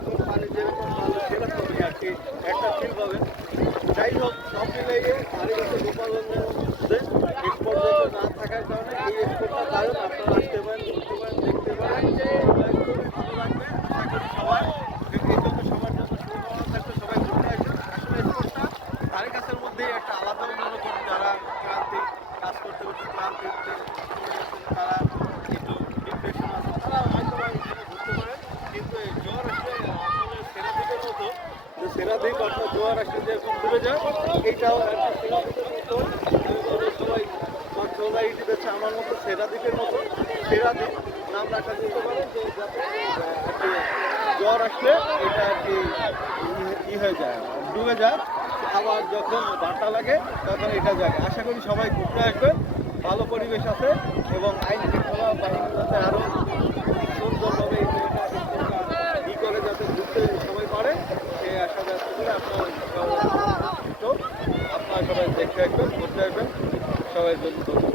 যেরকম পানি যেরকম ভালো সেরকমই আর কি একটা ফিল পাবেন। যাই হোক সব মিলিয়ে ধারে গোপালগঞ্জের মধ্যে এক্সপোর্ট না থাকার কারণে এই এক্সপোর্টটা দারুণ। আপনারা আসতে পারেন, ঘুরতে পারেন, দেখতে পারেন, খুবই ভালো লাগবে। আশা করি সবার এই জন্য সবার জন্য শুভকামনা থাকবে, সবাই ঘুরতে আসবেন। আসলে এক্সপোর্টটা ধারে কাছের মধ্যেই একটা আলাদা অন্যরকম। যারা ক্লান্তি কাজ করতে করতে ক্লান্তিতে পড়ে গেছেন, তারা একটু ডিপ্রেশন আছে, তারা হয়তো বা এখানে ঘুরতে পারেন। কিন্তু এই জ্বর আসলে আসলে সেরাদ্বীপের মতো যে সেরাদ্বীপ অর্থাৎ জোয়ার আসলে যেরকম ঘুরে যায়, এইটাও একটা সেরাদ্বীপের মতো। আমি বলবো সবাই কক্সবাজার দিচ্ছে আমার মতো সেরাদ্বীপের মতো সেরাদ্বীপ নাম রাখা যেতে পারে, যে যাতে আর কি জ্বর আসলে এটা আর কি হয়ে যায়, ডুবে যায়। আবার যখন বাটা লাগে তখন এটা যায়। আশা করি সবাই ঘুরতে আসবেন, ভালো পরিবেশ আছে এবং আইন শৃঙ্খলা বাহিনী যাতে আরও সুন্দরভাবে এই ই করে যাতে ঘুরতে সবাই পারে, সেই আশা ব্যক্ত করে আপনারা সবাই দেখতে আসবেন, ঘুরতে আসবেন। সবাই জন্য